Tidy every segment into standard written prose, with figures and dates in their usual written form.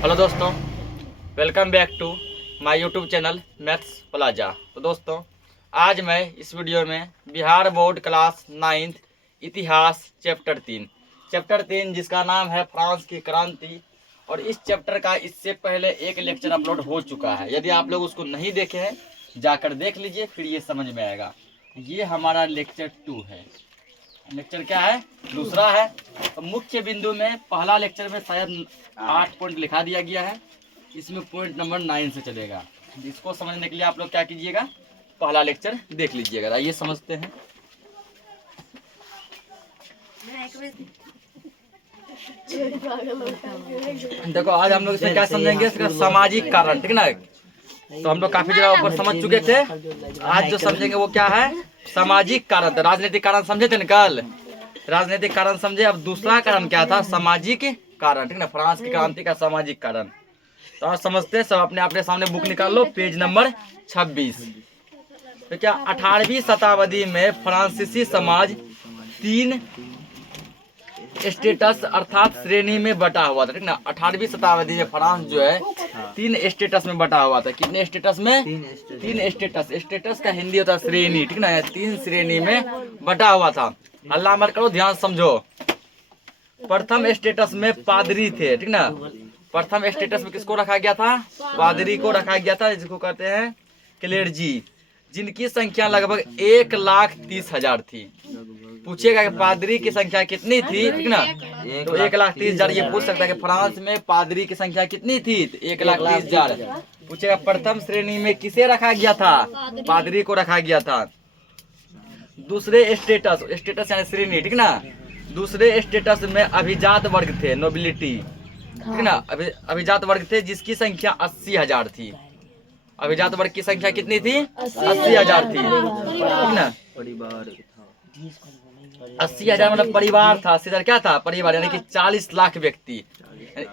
Hello दोस्तों, welcome back to my YouTube channel maths plaza. तो दोस्तों, आज मैं इस वीडियो में बिहार बोर्ड क्लास 9th इतिहास चैप्टर 3 जिसका नाम है फ्रांस की क्रांति, और इस चैप्टर का इससे पहले एक लेक्चर अपलोड हो चुका है। यदि आप लोग उसको नहीं देखे हैं जाकर देख लीजिए, फिर ये समझ में आएगा। ये हमारा लेक्चर 2 है। लेक्चर क्या है? दूसरा है। तो मुख्य बिंदु में पहला लेक्चर में शायद 8 पॉइंट लिखा दिया गया है, इसमें पॉइंट नंबर 9 से चलेगा। इसको समझने के लिए आप लोग क्या कीजिएगा, पहला लेक्चर देख लीजिएगा। आइए समझते हैं। देखो, आज हम लोग इसमें क्या समझेंगे, इसका सामाजिक कारण, ठीक ना। तो हम लोग काफी जगह ऊपर समझ चुके थे। आज जो समझेंगे वो क्या है, सामाजिक कारण। तो राजनीतिक कारण समझे थे ना कल, राजनीतिक कारण समझे। अब दूसरा कारण क्या था, सामाजिक कारण, ठीक ना। फ्रांस की क्रांति का सामाजिक कारण। तो आज समझते हैं। सब अपने सामने बुक निकाल लो, पेज नंबर 26। तो क्या 18वीं शताब्दी में फ्रांसीसी समाज 3 स्टेटस अर्थात श्रेणी में बटा हुआ था, ठीक ना। 18वीं शताब्दी में फ्रांस जो है 3 स्टेटस में बटा हुआ था। कितने स्टेटस में? 3 स्टेटस। स्टेटस का हिंदी होता है श्रेणी, ठीक ना। 3 श्रेणी में बटा हुआ था। हल्ला मत करो, ध्यान समझो। प्रथम स्टेटस में पादरी थे, ठीक ना। प्रथम स्टेटस में किसको रखा गया था? पादरी को रखा गया था, जिसको कहते हैं क्लेर्जी, जिनकी संख्या लगभग 1,30,000 थी। पूछेगा कि पादरी की संख्या कितनी थी, ठीक ना। तो 1,30,000 ये पूछ सकता है कि फ्रांस में पादरी की संख्या कितनी थी, तो 1,30,000। पूछेगा प्रथम श्रेणी में किसे रखा गया था? पादरी को रखा गया था। दूसरे स्टेटस, स्टेटस यानी श्रेणी, ठीक ना। दूसरे स्टेटस में अभिजात वर्ग थे, नोबिलिटी, ठीक ना। अभिजात वर्ग थे जिसकी संख्या 80,000 थी। अभिजात वर्ग की संख्या कितनी थी? 80,000 थी, ठीक ना। 80,000 मतलब परिवार था। 80,000 क्या था? परिवार, यानी कि 40 लाख व्यक्ति।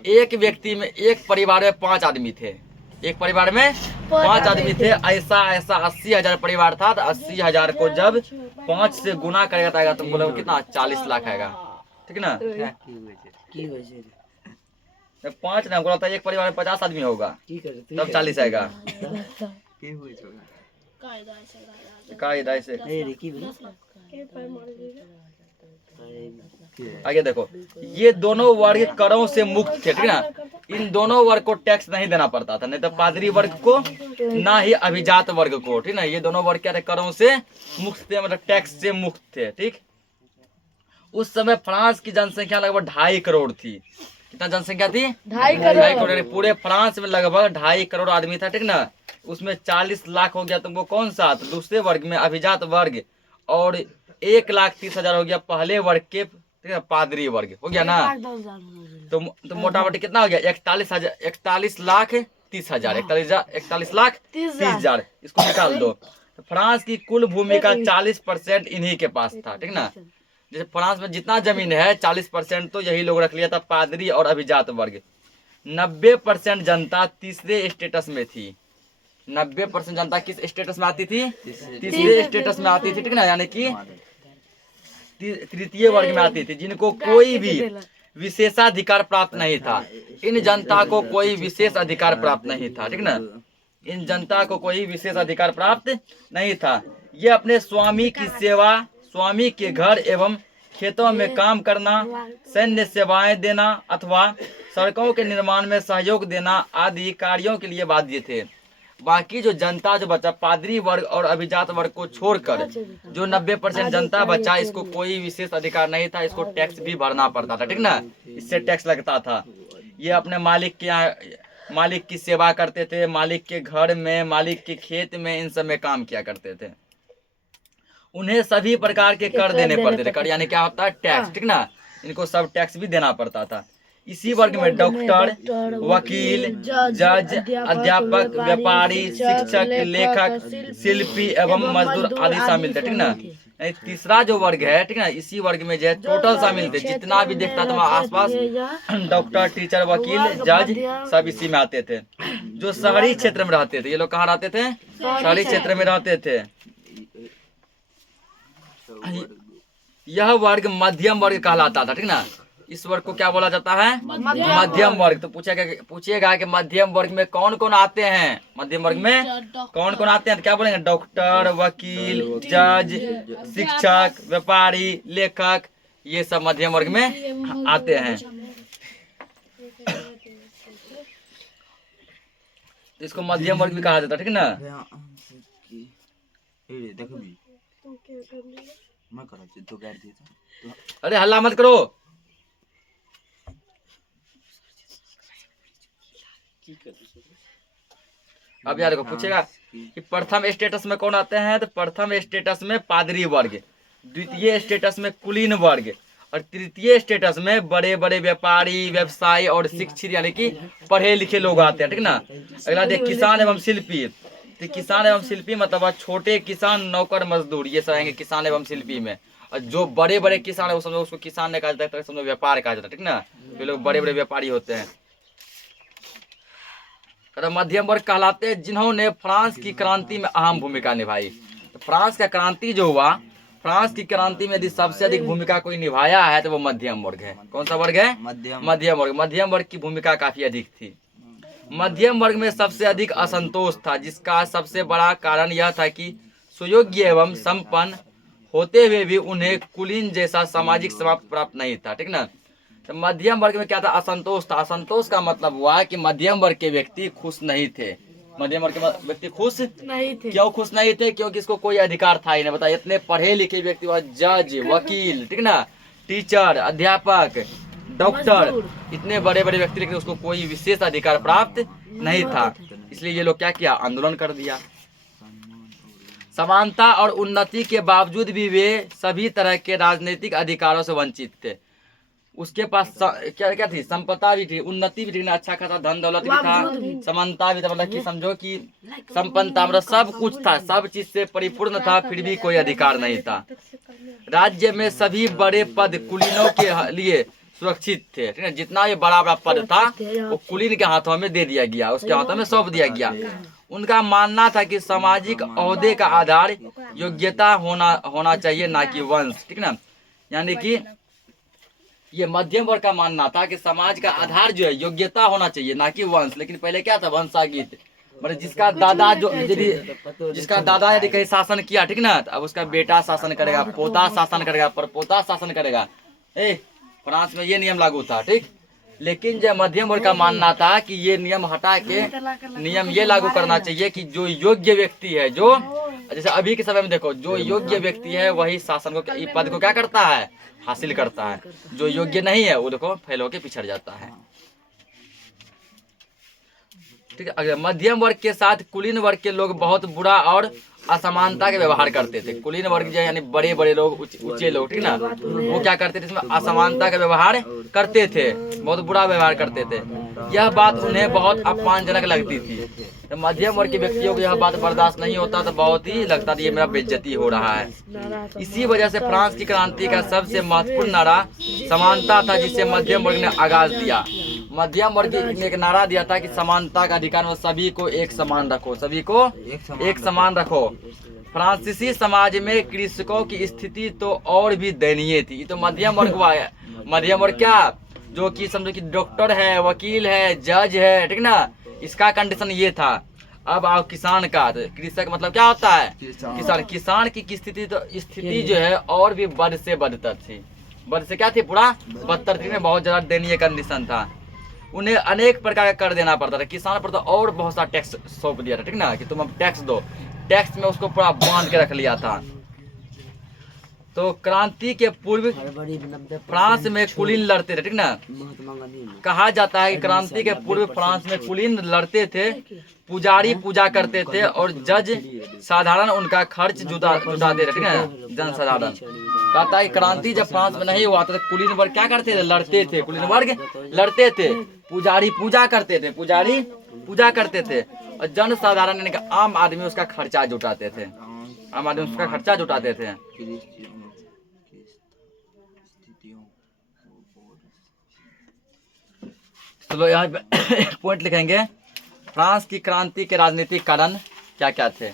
एक व्यक्ति में, एक परिवार में 5 आदमी थे। एक परिवार में 5 आदमी थे। ऐसा 80,000 परिवार था। तो 80,000 को जब 5 से गुना करेगा तो बोले कितना? 40 लाख आएगा, ठीक ना। 5 ना बोला था, एक परिवार में 50 आदमी होगा, तब 40 आएगा। आगे देखो, ये दोनों वर्ग करों से मुक्त थे, ठीक ना। इन दोनों वर्ग को टैक्स नहीं देना पड़ता था, नहीं तो पादरी वर्ग को, ना ही अभिजात वर्ग को, ठीक ना। ये दोनों वर्ग क्या थे? करों से मुक्त थे, मतलब टैक्स से मुक्त थे, ठीक। उस समय फ्रांस की जनसंख्या लगभग 2.5 करोड़ थी। कितना जनसंख्या थी? 2.5 करोड़। पूरे फ्रांस में लगभग 2.5 करोड़ आदमी था, ठीक ना। उसमें 40 लाख हो गया तुमको कौन सा? तो दूसरे वर्ग में अभिजात वर्ग, और 1,30,000 हो गया पहले वर्ग के, ठीक है, पादरी वर्ग हो गया ना। तो मोटा मोटी कितना हो गया? 41,30,000, 41,30,000। इसको निकाल दो। तो फ्रांस की कुल भूमि का 40% इन्हीं के पास था, ठीक ना। जैसे फ्रांस में जितना जमीन है 40% तो यही लोग रख लिया था, पादरी और अभिजात वर्ग। 90% जनता तीसरे स्टेटस में थी। 90% जनता किस स्टेटस में आती थी? तीसरे स्टेटस में आती थी, ठीक ना, यानी कि तृतीय वर्ग में आती थी, जिनको कोई भी विशेषाधिकार प्राप्त नहीं था। इन जनता को कोई विशेष अधिकार प्राप्त नहीं था, ठीक ना। इन जनता को कोई विशेष अधिकार प्राप्त नहीं था। ये अपने स्वामी की सेवा, स्वामी के घर एवं खेतों में काम करना, सैन्य सेवाएं देना अथवा सड़कों के निर्माण में सहयोग देना आदि कार्यों के लिए बाध्य थे। बाकी जो जनता जो बचा, पादरी वर्ग और अभिजात वर्ग को छोड़कर जो 90% जनता बचा, इसको कोई विशेष अधिकार नहीं था। इसको टैक्स भी भरना पड़ता था, ठीक ना। इससे टैक्स लगता था। ये अपने मालिक के यहाँ, मालिक की सेवा करते थे, मालिक के घर में, मालिक के खेत में, इन सब में काम किया करते थे। उन्हें सभी प्रकार के कर देने पड़ते थे। कर यानी क्या होता है? टैक्स, ठीक ना। इनको सब टैक्स भी देना पड़ता था। इसी वर्ग में डॉक्टर, वकील, जज, अध्यापक, व्यापारी, शिक्षक, लेखक, शिल्पी एवं मजदूर आदि शामिल थे, ठीक ना। तीसरा जो वर्ग है, ठीक ना, इसी वर्ग में जो है टोटल शामिल थे। जितना भी देखता था वहाँ आसपास, डॉक्टर, टीचर, वकील, जज सब इसी में आते थे। जो शहरी क्षेत्र में रहते थे, ये लोग कहाँ रहते थे? शहरी क्षेत्र में रहते थे। यह वर्ग मध्यम वर्ग कहलाता था, ठीक ना। इस वर्ग को क्या बोला जाता है? मध्यम वर्ग। तो पूछिएगा कि मध्यम वर्ग में कौन कौन आते हैं? मध्यम वर्ग में कौन कौन आते हैं? तो क्या बोलेंगे? डॉक्टर, वकील, जज, शिक्षक, व्यापारी, लेखक, ये सब मध्यम वर्ग में आते हैं। तो इसको मध्यम वर्ग भी कहा जाता है, ठीक है ना? अरे हल्ला मत करो। अब यार देखो, पूछेगा कि प्रथम स्टेटस में कौन आते हैं? तो प्रथम स्टेटस में पादरी वर्ग, द्वितीय स्टेटस में कुलीन वर्ग, और तृतीय स्टेटस में बड़े बड़े व्यापारी, व्यवसायी और शिक्षित यानी कि पढ़े लिखे लोग आते हैं, ठीक ना? अगला देख, किसान एवं शिल्पी। तो किसान एवं शिल्पी मतलब छोटे किसान, नौकर, मजदूर, ये सब आएंगे किसान एवं शिल्पी में। और जो बड़े बड़े किसान है वो समझो उसको किसान नहीं कहा जाता है, समझो व्यापार कहा जाता है, ठीक ना? ये लोग बड़े बड़े व्यापारी होते हैं। मध्यम वर्ग कहलाते हैं जिन्होंने फ्रांस की क्रांति में अहम भूमिका निभाई। तो फ्रांस का क्रांति जो हुआ, फ्रांस की क्रांति में यदि सबसे अधिक भूमिका कोई निभाया है तो वो मध्यम वर्ग है। कौन सा वर्ग है? मध्यम वर्ग। मध्यम वर्ग की भूमिका काफी अधिक थी। मध्यम वर्ग में सबसे अधिक असंतोष था, जिसका सबसे बड़ा कारण यह था कि सुयोग्य एवं संपन्न होते हुए भी उन्हें कुलीन जैसा सामाजिक समाप्त प्राप्त नहीं था, ठीक ना? तो मध्यम वर्ग में क्या था? असंतोष था। असंतोष का मतलब हुआ कि मध्यम वर्ग के व्यक्ति खुश नहीं थे। मध्यम वर्ग के व्यक्ति खुश नहीं थे। क्यों खुश नहीं थे? क्योंकि इसको कोई अधिकार था ही नहीं। बताइए, इतने पढ़े लिखे व्यक्ति, जज, वकील, ठीक ना, टीचर, अध्यापक, डॉक्टर, इतने बड़े बड़े व्यक्ति, लेकिन उसको कोई विशेष अधिकार प्राप्त नहीं था। इसलिए ये लोग क्या किया? आंदोलन कर दिया। समानता और उन्नति के बावजूद भी वे सभी तरह के राजनीतिक अधिकारों से वंचित थे। उसके पास क्या क्या थी? संपदा भी थी, उन्नति भी थी, अच्छा खासा धन दौलत भी था, समानता भी था, मतलब कि समझो कि संपन्नता, मतलब सब कुछ था, सब चीज से परिपूर्ण था, फिर भी कोई अधिकार नहीं था। राज्य में सभी बड़े पद कुलीनों के लिए सुरक्षित थे, ठीक है? जितना भी बड़ा बड़ा पद था वो कुलीन के हाथों में दे दिया गया, उसके हाथों में सौंप दिया गया। उनका मानना था कि सामाजिक ओहदे का आधार योग्यता होना चाहिए, ना कि वंश, ठीक ना? यानी कि ये मध्यम वर्ग का मानना था कि समाज का आधार जो है योग्यता होना चाहिए, ना कि वंश। लेकिन पहले क्या था? वंशागीत, मतलब जिसका दादा जिसका दादा यदि कहीं शासन किया, ठीक ना, तो अब उसका बेटा शासन करेगा, पोता शासन करेगा, परपोता शासन करेगा। फ्रांस में ये नियम लागू था, ठीक। लेकिन जब मध्यम वर्ग का मानना था कि ये नियम हटा के नियम ये लागू करना चाहिए कि जो योग्य व्यक्ति है, जो जैसे अभी के समय में देखो, जो योग्य व्यक्ति है वही शासन को, पद को क्या करता है? हासिल करता है। जो योग्य नहीं है वो देखो फेल होके पिछड़ जाता है, ठीक है। अगर मध्यम वर्ग के साथ कुलीन वर्ग के लोग बहुत बुरा और असमानता के व्यवहार करते थे। कुलीन वर्ग जो यानी बड़े बड़े लोग, ऊंचे लोग, ठीक ना, वो क्या करते थे? इसमें असमानता का व्यवहार करते थे, बहुत बुरा व्यवहार करते थे। यह बात उन्हें बहुत अपमानजनक लगती थी। तो मध्यम वर्ग के व्यक्तियों को यह बात बर्दाश्त नहीं होता, तो बहुत ही लगता था ये मेरा बेइज्जती हो रहा है। इसी वजह से फ्रांस की क्रांति का सबसे महत्वपूर्ण नारा समानता था, जिसे मध्यम वर्ग ने आगाज दिया। मध्यम वर्ग ने एक नारा दिया था कि समानता का अधिकार में सभी को एक समान रखो, सभी को एक समान रखो। फ्रांसीसी समाज में कृषकों की स्थिति तो और भी दयनीय थी। तो मध्यम वर्ग हुआ है। मध्यम वर्ग क्या? जो कि समझो कि डॉक्टर है, वकील है, जज है, ठीक ना, इसका कंडीशन ये था। अब आओ किसान का। तो कृषक मतलब क्या होता है? किसान की स्थिति जो है और भी बद से बदतर थी। बद से क्या थी? पूरा बदतर थी, बहुत ज्यादा दयनीय कंडीशन था। उन्हें अनेक प्रकार का कर देना पड़ता था। किसान पर तो और बहुत सारा टैक्स सौंप दिया था, ठीक ना, कि तुम अब टैक्स दो। टैक्स में उसको पूरा बांध के रख लिया था। तो क्रांति के पूर्व फ्रांस में कुलीन लड़ते थे, ठीक ना। कहा जाता है कि क्रांति के पूर्व फ्रांस में कुलीन लड़ते थे, पुजारी पूजा करते थे और जज साधारण उनका खर्च जुटाते थे, ठीक है, जनसाधारण। कहता है क्रांति जब फ्रांस में नहीं हुआ तो कुलीन वर्ग क्या करते थे? लड़ते थे। कुलीन वर्ग लड़ते थे, पुजारी पूजा करते थे, पुजारी पूजा करते थे, और जनसाधारण यानी कि आम आदमी उसका खर्चा जुटाते थे, आम आदमी उसका खर्चा जुटाते थे। तो यहाँ पे पॉइंट लिखेंगे, फ्रांस की क्रांति के राजनीतिक कारण क्या क्या थे?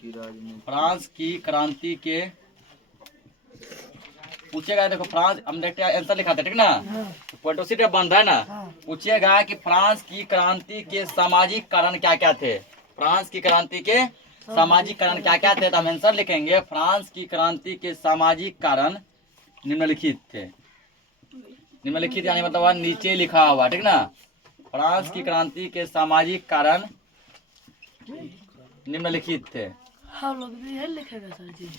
फ्रांस की क्रांति के पूछेगा, देखो फ्रांस हम देखते हैं आंसर लिखा था ठीक ना, पॉइंट उसी पे बन रहा है ना। पूछेगा कि फ्रांस की क्रांति के सामाजिक कारण क्या क्या थे, फ्रांस की क्रांति के सामाजिक कारण क्या क्या थे, तो हम आंसर लिखेंगे फ्रांस की क्रांति के सामाजिक कारण निम्नलिखित थे। निम्नलिखित यानी मतलब वह नीचे लिखा हुआ ठीक ना। फ्रांस की क्रांति के सामाजिक कारण निम्नलिखित थे। हम लोग भी यही लिखेगा सर जी,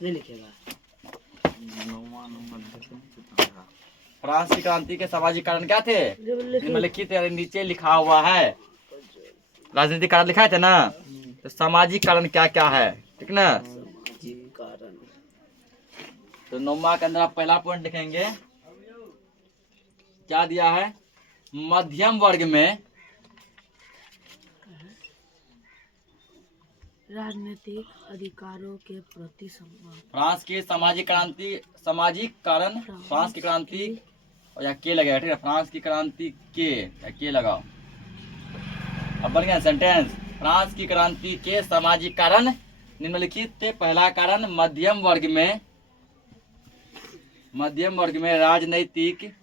ये लिखेगा। फ्रांस की क्रांति के सामाजिक कारण क्या थे, निम्नलिखित यानी नीचे लिखा हुआ है। राजनीतिक कारण लिखा थे ना, तो सामाजिक कारण क्या क्या है ठीक ना। कारण तो 9वां के अंदर आप पहला पॉइंट लिखेंगे, क्या दिया है, मध्यम वर्ग में राजनीतिक अधिकारों के प्रति सम्मान। फ्रांस की सामाजिक क्रांति, सामाजिक कारण फ्रांस की क्रांति, और या के लगेगा ठीक है, फ्रांस की क्रांति के या के लगाओ। अब बन गया सेंटेंस, फ्रांस की क्रांति के सामाजिक कारण निम्नलिखित थे। पहला कारण मध्यम वर्ग में राजनैतिक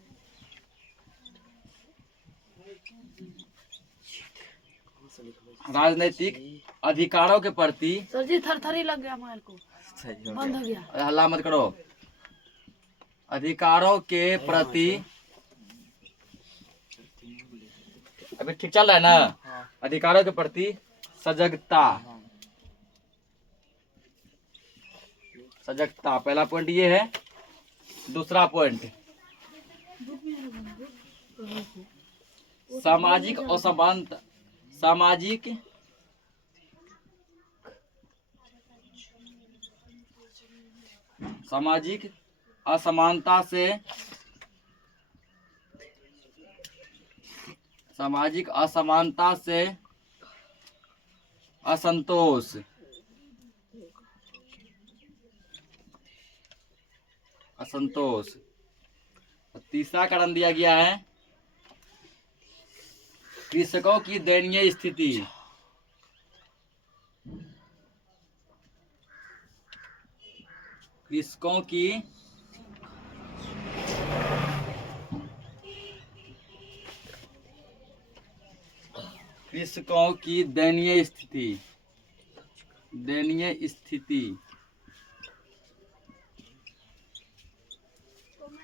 अधिकारों के प्रति। सर जी थरथरी लग गया मोबाइल को, बंद हो गया। हल्ला मत करो। अधिकारों के प्रति, अभी ठीक चल रहा है ना। अधिकारों के प्रति सजगता, पहला पॉइंट ये है। दूसरा पॉइंट सामाजिक असमानता, सामाजिक असमानता से असंतोष। तीसरा कारण दिया गया है कृषकों की दयनीय स्थिति। कृषकों की दयनीय स्थिति।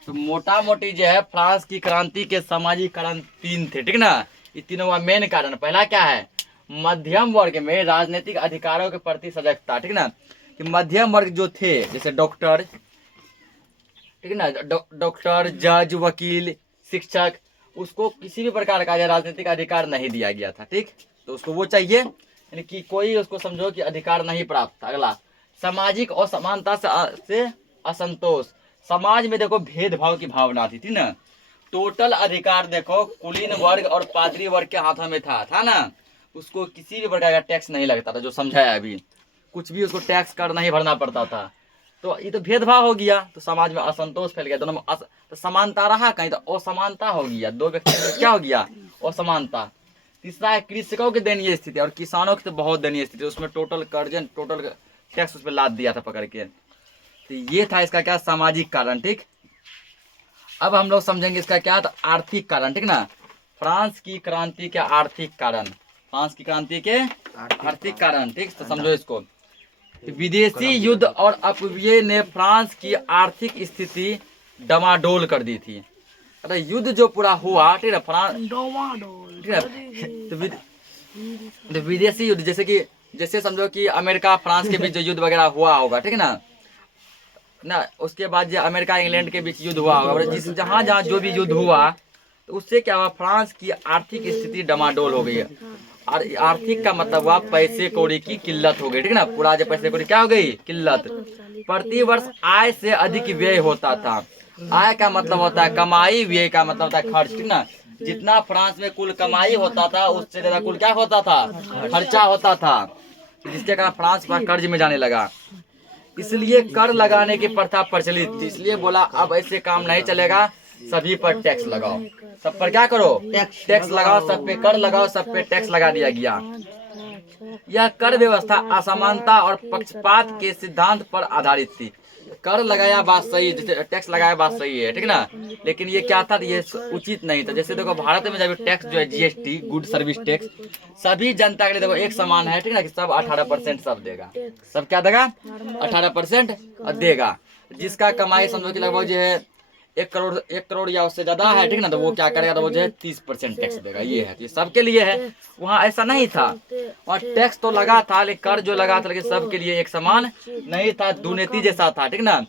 तो मोटा मोटी जो है फ्रांस की क्रांति के सामाजिक कारण 3 थे ठीक ना। ये तीनों का मेन कारण पहला क्या है, मध्यम वर्ग में राजनीतिक अधिकारों के प्रति सजगता ठीक ना। कि मध्यम वर्ग जो थे जैसे डॉक्टर ठीक ना, डॉक्टर, जज, वकील, शिक्षक, उसको किसी भी प्रकार का राजनीतिक अधिकार नहीं दिया गया था ठीक। तो उसको वो चाहिए, यानी कि कोई उसको समझो कि अधिकार नहीं प्राप्त था। अगला सामाजिक असमानता से असंतोष। समाज में देखो भेदभाव की भावना थी ना। टोटल अधिकार देखो कुलीन वर्ग और पादरी वर्ग के हाथों में था ना। उसको किसी भी प्रकार का टैक्स नहीं लगता था, जो समझाया अभी, कुछ भी उसको टैक्स कर नहीं भरना पड़ता था। तो ये तो भेदभाव हो गया, तो समाज में असंतोष फैल गया। दोनों में तो समानता रहा कहीं, तो असमानता हो गया। दो व्यक्ति में क्या हो गया, असमानता। तीसरा है कृषकों की दयनीय स्थिति, और किसानों की तो बहुत दयनीय स्थिति। उसमें टोटल कर्ज, टोटल टैक्स उस पर लाद दिया था पकड़ के। तो ये था इसका क्या, सामाजिक कारण ठीक। अब हम लोग समझेंगे इसका क्या, तो आर्थिक कारण ठीक ना। फ्रांस की क्रांति के आर्थिक कारण, फ्रांस की क्रांति के आर्थिक कारण ठीक। तो समझो इसको, विदेशी युद्ध और अपव्यय ने फ्रांस की आर्थिक स्थिति डमाडोल कर दी थी। अरे युद्ध जो पूरा हुआ ठीक है फ्रांस ठीक है, तो विदेशी युद्ध जैसे समझो कि अमेरिका फ्रांस के बीच जो युद्ध वगैरह हुआ होगा ठीक है ना। उसके बाद जो अमेरिका इंग्लैंड के बीच युद्ध हुआ होगा, जिस जहाँ जो भी युद्ध हुआ, तो उससे क्या हुआ, फ्रांस की आर्थिक स्थिति डमाडोल हो गई है। और आर्थिक का मतलब हुआ पैसे कौड़ी की किल्लत हो गई ठीक ना। पूरा जो पैसे कौड़ी क्या हो गई, किल्लत। प्रति वर्ष आय से अधिक व्यय होता था। आय का मतलब होता है कमाई, व्यय का मतलब होता है खर्च ठीक ना। जितना फ्रांस में कुल कमाई होता था, उससे ज्यादा कुल क्या होता था, खर्चा होता था। जिसके कारण फ्रांस पर कर्ज में जाने लगा। इसलिए कर लगाने की प्रथा प्रचलित थी। इसलिए बोला अब ऐसे काम नहीं चलेगा, सभी पर टैक्स लगाओ। सब पर क्या करो, टैक्स लगाओ, सब पे कर लगाओ, सब पे टैक्स लगा दिया गया। यह कर व्यवस्था असमानता और पक्षपात के सिद्धांत पर आधारित थी। कर लगाया बात सही, जैसे टैक्स लगाया बात सही है, ठीक ना, लेकिन ये क्या था, ये उचित नहीं था। जैसे देखो भारत में जब टैक्स जो है जीएसटी, गुड सर्विस टैक्स, सभी जनता के लिए देखो एक समान है, ठीक ना, कि सब 18% सब देगा, सब क्या देगा 18% देगा। जिसका कमाई समझो कि लगभग जो है 1 करोड़ या उससे ज्यादा है, ठीक ना, तो वो क्या करेगा, तो वो जो है 30% टैक्स देगा। ये है, तो ये सबके लिए है। वहाँ ऐसा नहीं था, वहाँ टैक्स तो लगा था, लेकिन कर जो लगा था लेकिन सबके लिए एक समान नहीं था, दुर्नीति जैसा था, ठीक ना।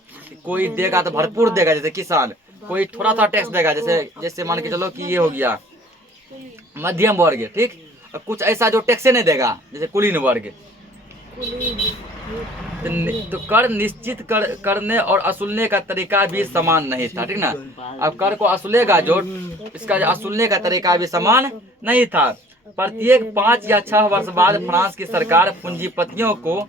कोई देगा तो भरपूर देगा, जैसे किसान, कोई थोड़ा सा टैक्स देगा, जैसे मान के चलो कि ये हो गया मध्यम वर्ग, ठीक, और कुछ ऐसा जो टैक्स नहीं देगा, जैसे कुलीन वर्ग। तो कर निश्चित करने और असूलने का तरीका भी समान नहीं था, ठीक ना। अब कर को असूलेगा जो, इसका असूलने का तरीका भी समान नहीं था। प्रत्येक 5 या 6 वर्ष बाद फ्रांस की सरकार पूंजीपतियों को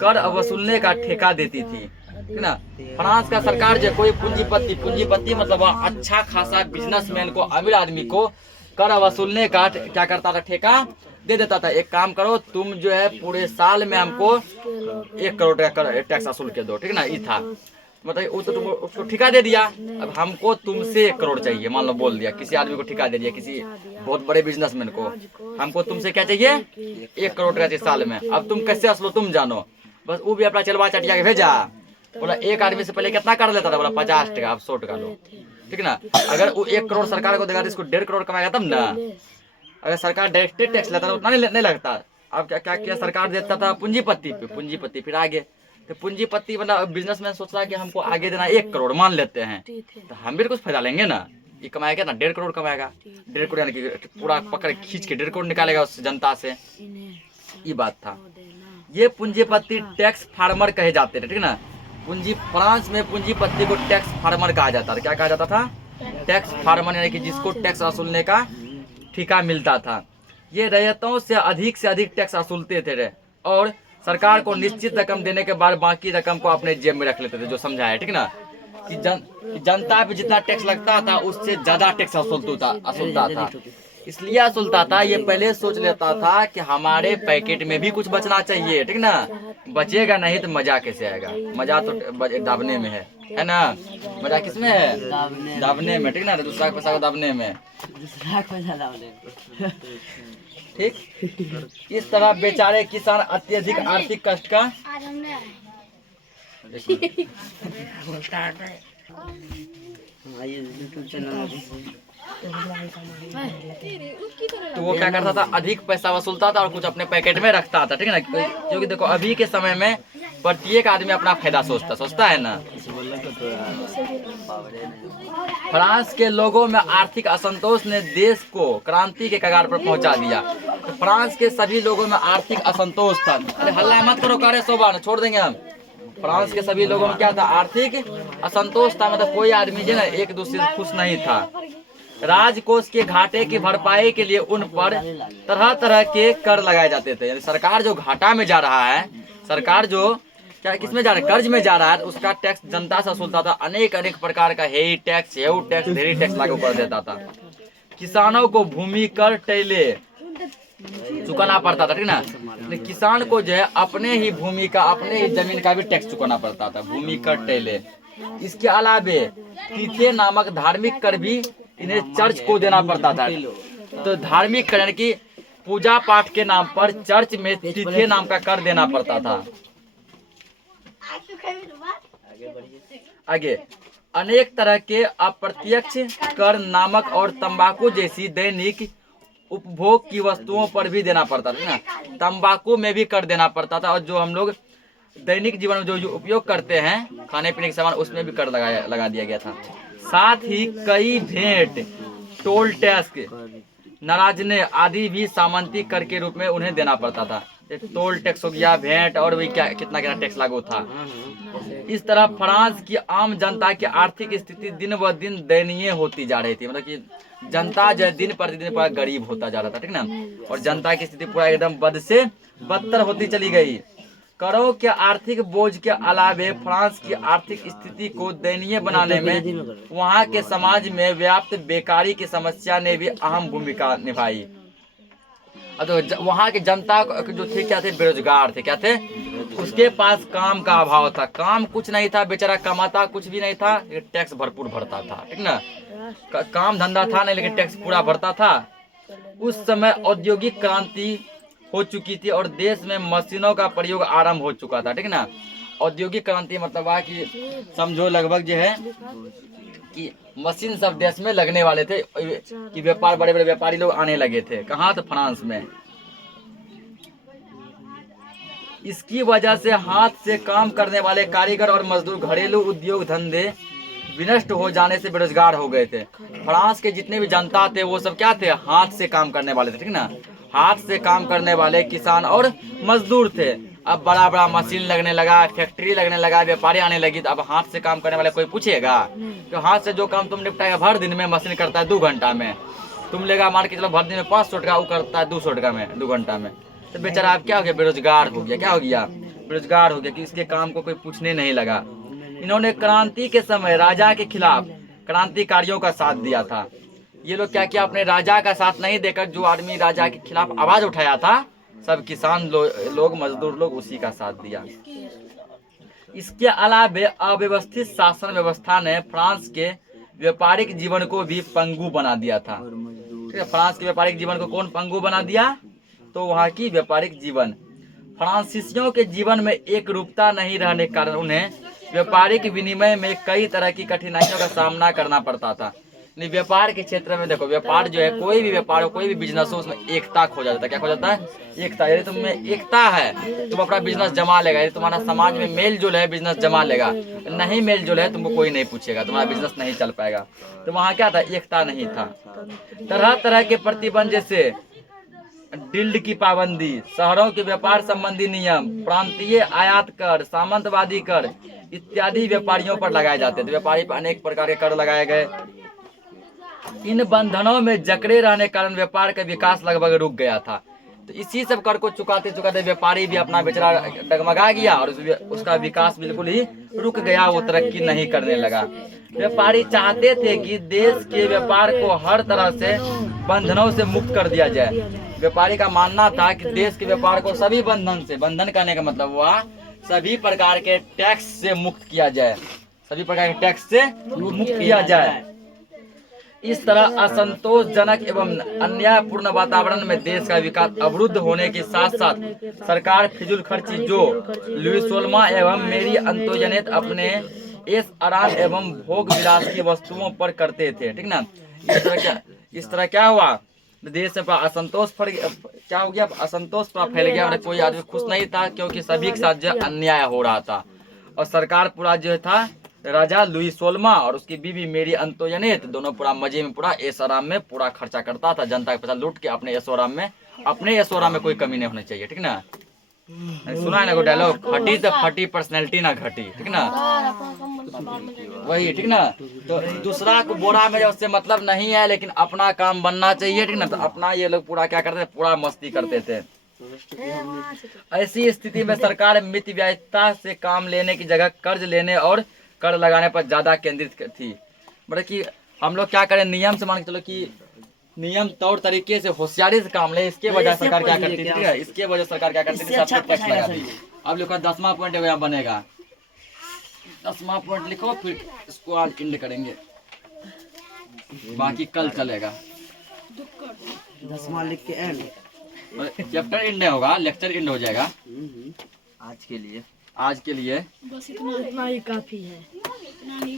कर वसूलने का ठेका देती थी, ठीक ना। फ्रांस का सरकार जो कोई पूंजीपति मतलब अच्छा खासा बिजनेसमैन को, अमीर आदमी को कर वसूलने का क्या करता था, ठेका दे देता था। एक काम करो, तुम जो है पूरे साल में हमको 1 करोड़ का टैक्स वसूल के दो, ठीक ना। ये था, मतलब वो तो तुम उसको ठेका दे दिया। अब हमको तुमसे 1 करोड़ चाहिए, मान लो बोल दिया, किसी आदमी को ठेका दे दिया, किसी बहुत बड़े बिजनेसमैन को, हमको तुमसे क्या चाहिए 1 करोड़ का चाहिए साल में। अब तुम कैसे असलो तुम जानो, बस वो भी अपना चलवा चटिया के भेजा। बोला एक आदमी से पहले कितना कर लेता था, बोला 50 टका, अब 100 टका लो, ठीक ना। अगर वो 1 करोड़ सरकार को देगा तो इसको 1.5 करोड़ कमाएगा तब ना। अगर सरकार डायरेक्ट टैक्स लेता था उतना नहीं लगता। अब क्या क्या किया सरकार, देता था पूंजीपति फिर आगे, तो पूंजीपति मतलब बिजनेसमैन सोच रहा है कि हमको आगे देना 1 करोड़ मान लेते हैं, तो हम भी कुछ फायदा लेंगे ना। ये कमाएगा ना 1.5 करोड़ कमाएगा, 1.5 करोड़ यानी कि पूरा पकड़ खींच के 1.5 करोड़ निकालेगा उस जनता से। ये बात था। ये पूंजीपति टैक्स फार्मर कहे जाते थे, ठीक ना। फ्रांस में पूंजीपति को टैक्स फार्मर कहा जाता था। क्या कहा जाता था, टैक्स फार्मर, यानी कि जिसको टैक्स वसूलने का ठेका मिलता था। ये रैयतों से अधिक टैक्स वसूलते थे और सरकार को निश्चित रकम देने के बाद बाकी रकम को अपने जेब में रख लेते थे, जो समझा है, ठीक ना, कि जनता पे जितना टैक्स लगता था उससे ज्यादा टैक्स वसूलता था। इसलिए वसूलता था, ये पहले सोच लेता था कि हमारे पैकेट में भी कुछ बचना चाहिए, ठीक ना। बचेगा नहीं तो मजा कैसे आएगा, मजा तो दाबने में है ना। मजा किसमें है, दाबने में, ठीक ना, दूसरा के पैसा को दाबने में, ठीक। इस तरह बेचारे किसान अत्यधिक आर्थिक कष्ट का तो वो क्या करता था, अधिक पैसा वसूलता था और कुछ अपने पैकेट में रखता था, ठीक है ना। क्योंकि देखो अभी के समय में प्रत्येक आदमी अपना फायदा सोचता है ना। फ्रांस के लोगों में आर्थिक असंतोष ने देश को क्रांति के कगार पर पहुंचा दिया। तो फ्रांस के सभी लोगों में आर्थिक असंतोष था। अरे हल्ला मत करो, करे सोबा छोड़ देंगे हम। फ्रांस के सभी लोगों में क्या था, आर्थिक असंतोष था, मतलब कोई आदमी जो ना एक दूसरे से खुश नहीं था। राजकोष के घाटे की भरपाई के लिए उन पर तरह तरह के कर लगाए जाते थे। यानी सरकार जो घाटा में जा रहा है, सरकार जो क्या किसमें जा रहा है, कर्ज में जा रहा है, उसका टैक्स जनता से वसूलता था। अनेक प्रकार का हेई टैक्स, हेउ टैक्स, ढेरी टैक्स लागू कर देता था। किसानों को भूमि कर टेले चुकाना पड़ता था, ठीक ना। किसान को जो है अपने ही भूमि का, अपने ही जमीन का भी टैक्स चुकाना पड़ता था, भूमि कर टेले। इसके अलावे तीथे नामक धार्मिक कर भी इन्हें चर्च को देना पड़ता था। तो धार्मिक कर यानी कि पूजा पाठ के नाम पर चर्च में तीथे नाम का कर देना पड़ता था। आगे अनेक तरह के अप्रत्यक्ष कर नमक और तंबाकू जैसी दैनिक उपभोग की वस्तुओं पर भी देना पड़ता था ना। तंबाकू में भी कर देना पड़ता था, और जो हम लोग दैनिक जीवन में जो उपयोग करते हैं खाने पीने के सामान, उसमें भी कर लगा दिया गया था। साथ ही कई भेंट, टोल टैक्स, नाराजने आदि भी सामंती कर के रूप में उन्हें देना पड़ता था। टोल टैक्स हो गया, भेंट, और भी क्या कितना टैक्स लागू था। इस तरह फ्रांस की आम जनता की आर्थिक स्थिति दिन ब दिन दयनीय होती जा रही थी। मतलब कि जनता जो दिन प्रतिदिन पूरा गरीब होता जा रहा था, ठीक ना। और जनता की स्थिति पूरा एकदम बद से बदतर होती चली गई। करों के आर्थिक बोझ के अलावे फ्रांस की आर्थिक स्थिति को दयनीय बनाने में वहां के समाज में व्याप्त बेकारी की समस्या ने भी अहम भूमिका निभाई। तो वहाँ की जनता जो थे क्या थे, बेरोजगार थे, क्या थे, उसके पास काम का अभाव था, काम कुछ नहीं था, बेचारा कमाता कुछ भी नहीं था, लेकिन टैक्स भरपूर भरता था, ठीक ना। काम धंधा था नहीं, लेकिन टैक्स पूरा भरता था। उस समय औद्योगिक क्रांति हो चुकी थी और देश में मशीनों का प्रयोग आरंभ हो चुका था, ठीक ना। औद्योगिक क्रांति मतलब वह कि समझो लगभग जो है कि मशीन सब देश में लगने वाले थे, कि व्यापार, बड़े बड़े व्यापारी लोग आने लगे थे। कहाँ? तो फ्रांस में। इसकी वजह से हाथ से काम करने वाले कारीगर और मजदूर, घरेलू उद्योग धंधे विनष्ट हो जाने से बेरोजगार हो गए थे। फ्रांस के जितने भी जनता थे वो सब क्या थे? हाथ से काम करने वाले थे, ठीक ना। हाथ से काम करने वाले किसान और मजदूर थे। अब बड़ा बड़ा मशीन लगने लगा, फैक्ट्री लगने लगा, व्यापारी आने लगी, तो अब हाथ से काम करने वाले कोई पूछेगा? तो हाथ से जो काम तुम निपटाएगा भर दिन में, मशीन करता है 2 घंटा में। तुम लेगा मान के चलो भर दिन में 500 टका, वो करता है 200 टका में, 2 घंटा में। तो बेचारा आप क्या हो गया? बेरोजगार हो गया। क्या हो गया? बेरोजगार हो गया, कि इसके काम को कोई पूछने नहीं लगा। इन्होंने क्रांति के समय राजा के खिलाफ क्रांतिकारियों का साथ दिया था। ये लोग क्या किया? अपने राजा का साथ नहीं देकर, जो आदमी राजा के खिलाफ आवाज उठाया था, सब किसान लोग, मजदूर लोग, उसी का साथ दिया। इसके अलावा अव्यवस्थित शासन व्यवस्था ने फ्रांस के व्यापारिक जीवन को भी पंगु बना दिया था। ठीक है, फ्रांस के व्यापारिक जीवन को कौन पंगु बना दिया? तो वहाँ की व्यापारिक जीवन। फ्रांसीसियों के जीवन में एक रूपता नहीं रहने के कारण उन्हें व्यापारिक विनिमय में कई तरह की कठिनाइयों का सामना करना पड़ता था। व्यापार के क्षेत्र में देखो, व्यापार जो है, कोई भी व्यापार हो, कोई भी बिजनेस हो, उसमें एकता खो जाता है। क्या खो जाता है? एकता। यदि तुम में एकता है, तुम अपना बिजनेस जमा लेगा। यदि तुम्हारा समाज में मेल जोल है, बिजनेस जमा लेगा। नहीं मेल जोल है, तुमको कोई नहीं पूछेगा, तुम्हारा बिजनेस नहीं चल पाएगा। तो वहाँ क्या था? एकता नहीं था। तरह तरह के प्रतिबंध, जैसे डिल्ड की पाबंदी, शहरों के व्यापार संबंधी नियम, प्रांतीय आयात कर, सामंतवादी कर इत्यादि व्यापारियों पर लगाए जाते थे। व्यापारी पर अनेक प्रकार के कर लगाए गए। इन बंधनों में जकड़े रहने के कारण व्यापार का विकास लगभग रुक गया था। तो इसी सब कर को चुकाते चुकाते व्यापारी भी अपना बेचारा डगमगा गया और उसका विकास बिल्कुल ही रुक गया, वो तरक्की नहीं करने लगा। व्यापारी चाहते थे कि देश के व्यापार को हर तरह से बंधनों से मुक्त कर दिया जाए। व्यापारी का मानना था कि देश के व्यापार को सभी बंधन से, बंधन करने का मतलब हुआ सभी प्रकार के टैक्स से मुक्त किया जाए, सभी प्रकार के टैक्स से मुक्त किया जाए। इस तरह असंतोषजनक एवं अन्यायपूर्ण वातावरण में देश का विकास अवरुद्ध होने के साथ साथ सरकार फिजूल खर्ची, जो लुई 16 एवं मेरी अंतोजनेत अपने ऐश आराम एवं भोग विलास की वस्तुओं पर करते थे, ठीक ना। इस तरह क्या हुआ? देश में असंतोष क्या हो गया? असंतोष फैल गया और कोई आदमी खुश नहीं था, क्योंकि सभी के साथ जो अन्याय हो रहा था। और सरकार पूरा जो था, राजा लुई 16 और उसकी बीवी मेरी अंतोजनेत, दोनों पूरा मजे में, पूरा ऐश आराम में पूरा खर्चा करता था। जनता का पैसा लूट के अपने ऐश आराम में, अपने ऐश आराम में कोई कमी नहीं होनी चाहिए, ठीक ना। सुना है ना कोई डायलॉग? फटी तो फटी, पर्सनैलिटी ना घटी, ठीक ना। वही, ठीक ना। तो दूसरा को बोरा में उससे मतलब नहीं है, लेकिन अपना काम बनना चाहिए, ठीक ना। तो अपना ये लोग पूरा क्या करते थे? पूरा मस्ती करते थे। ऐसी स्थिति में सरकार मित व्यायता से काम लेने की जगह कर्ज लेने और कर लगाने पर ज्यादा केंद्रित थी। मतलब कि हम लोग क्या करें? नियम से मान के चलो कि नियम तौर तरीके से होशियारी से काम ले। इसके वजह सरकार क्या करती थी? इसके वजह सरकार क्या करती थी? सब टैक्स लगा दी। अब लिखो 10वां पॉइंट यहाँ बनेगा, 10वां पॉइंट लिखो, फिर इसको आज एंड करेंगे, बाकी कल चलेगा। 10वां लिख के एंड, चैप्टर एंड होगा, लेक्चर एंड हो जाएगा आज के लिए। आज के लिए। बस इतना ही काफी है। इतना ही।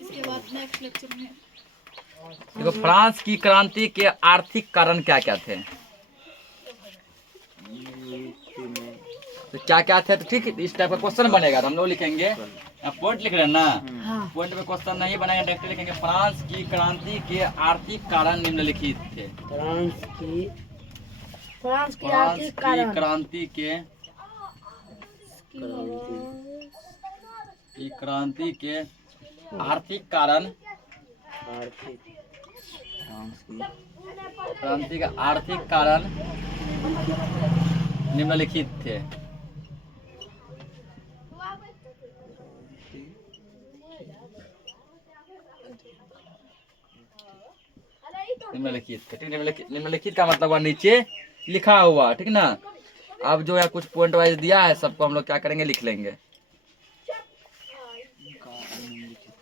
इसके बाद नेक्स्ट लेक्चर में देखो, फ्रांस की क्रांति के आर्थिक कारण क्या क्या थे? तो क्या क्या थे? तो ठीक, इस टाइप का क्वेश्चन बनेगा तो हम लोग लिखेंगे। पॉइंट लिख रहे हैं ना? हाँ। पॉइंट में क्वेश्चन नहीं बनाएंगे, डायरेक्ट लिखेंगे फ्रांस की क्रांति के आर्थिक कारण निम्नलिखित थे। फ्रांस की आर्थिक कारण। क्रांति के क्रांति के आर्थिक कारण, आर्थिक, फ्रांस की क्रांति का आर्थिक कारण निम्नलिखित थे। निम्नलिखित का, ठीक। निम्नलिखित का मतलब हुआ नीचे लिखा हुआ, ठीक ना। अब जो है कुछ पॉइंट वाइज दिया है, सबको हम लोग क्या करेंगे, लिख लेंगे।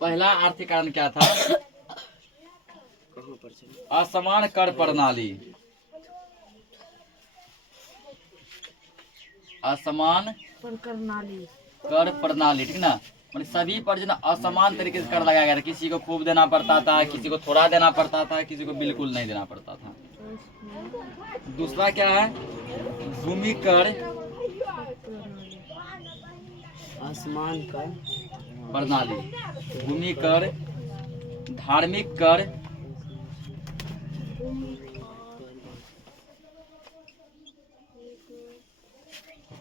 पहला आर्थिक कारण क्या था? कहाँ पर चले? असमान कर प्रणाली। असमान पर करनाली कर प्रणाली, ठीक ना। मतलब सभी पर जो ना असमान तरीके से कर लगाया गया था। किसी को खूब देना पड़ता था, किसी को थोड़ा देना पड़ता था, किसी को बिल्कुल नहीं देना पड़ता था। दूसरा क्या है? भूमि कर आसमान का प्रणाली। भूमि कर, धार्मिक कर,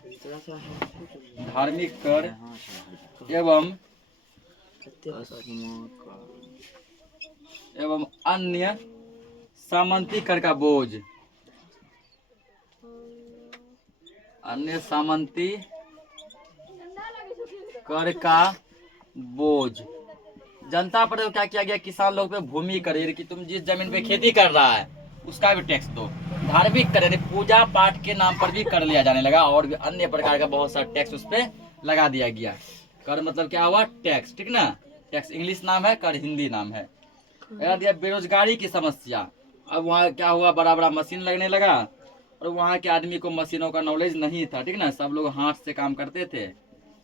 दूसरा क्या है? धार्मिक कर एवं आसमान का एवं अन्य सामंती कर का बोझ। अन्य सामंती कर का बोझ। जनता पर क्या किया गया? किसान लोग पे भूमि कर, यानी कि तुम जिस जमीन पे खेती कर रहा है उसका भी टैक्स दो। धार्मिक कर यानी पूजा पाठ के नाम पर भी कर लिया जाने लगा, और भी अन्य प्रकार का बहुत सारा टैक्स उस पे लगा दिया गया। कर मतलब क्या हुआ? टैक्स, ठीक ना। टैक्स इंग्लिश नाम है, कर हिंदी नाम है। लगा दिया बेरोजगारी की समस्या। अब वहाँ क्या हुआ? बड़ा बड़ा मशीन लगने लगा, और वहाँ के आदमी को मशीनों का नॉलेज नहीं था, ठीक ना। सब लोग हाथ से काम करते थे,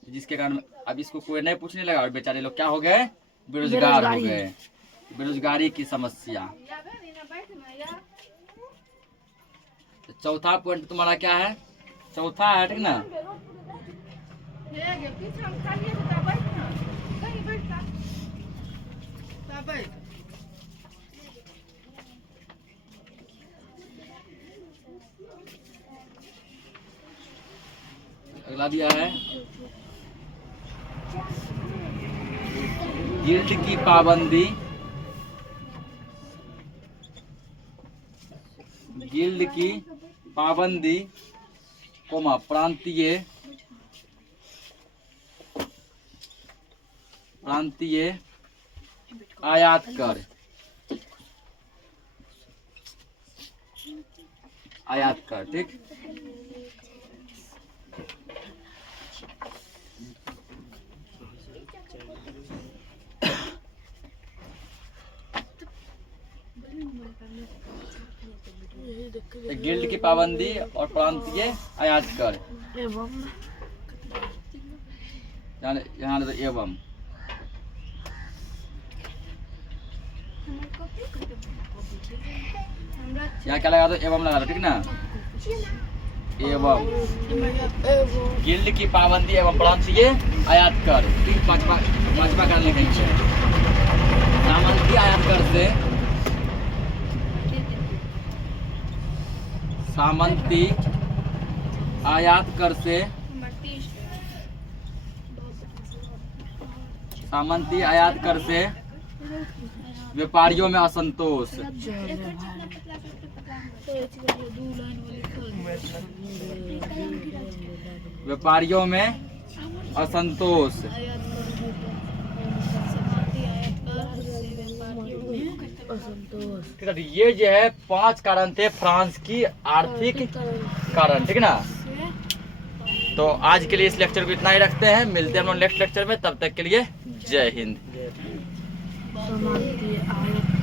जिसके कारण अब इसको कोई नहीं पूछने लगा, और बेचारे लोग क्या हो गए? बेरोजगार हो गए। बेरोजगारी की समस्या। तो चौथा पॉइंट तुम्हारा क्या है? चौथा है, ठीक ना। अगला दिया है गिल्ड की पाबंदी। गिल्ड की पाबंदी, कोमा प्रांतीय आयात कर। आयात कर, ठीक। गिल्ड की पाबंदी और प्रांतीय आयात कर एवं यहाँ तो एवं। यहाँ क्या लगा दो? एवं लगा दो, ठीक ना। एवं गिल्ड की पाबंदी एवं प्रांतीय आयात कर, ठीक। पांचवा कर लिखेंगे। सामंती आयात कर से, सामंती आयात कर से, सामंती आयात कर से व्यापारियों में असंतोष। व्यापारियों में असंतोष। ये जो है 5 कारण थे फ्रांस की आर्थिक कारण, ठीक ना। तो आज के लिए इस लेक्चर को इतना ही रखते हैं। मिलते हैं हम लोग नेक्स्ट लेक्चर में। तब तक के लिए जय हिंद। समाप्ति आयत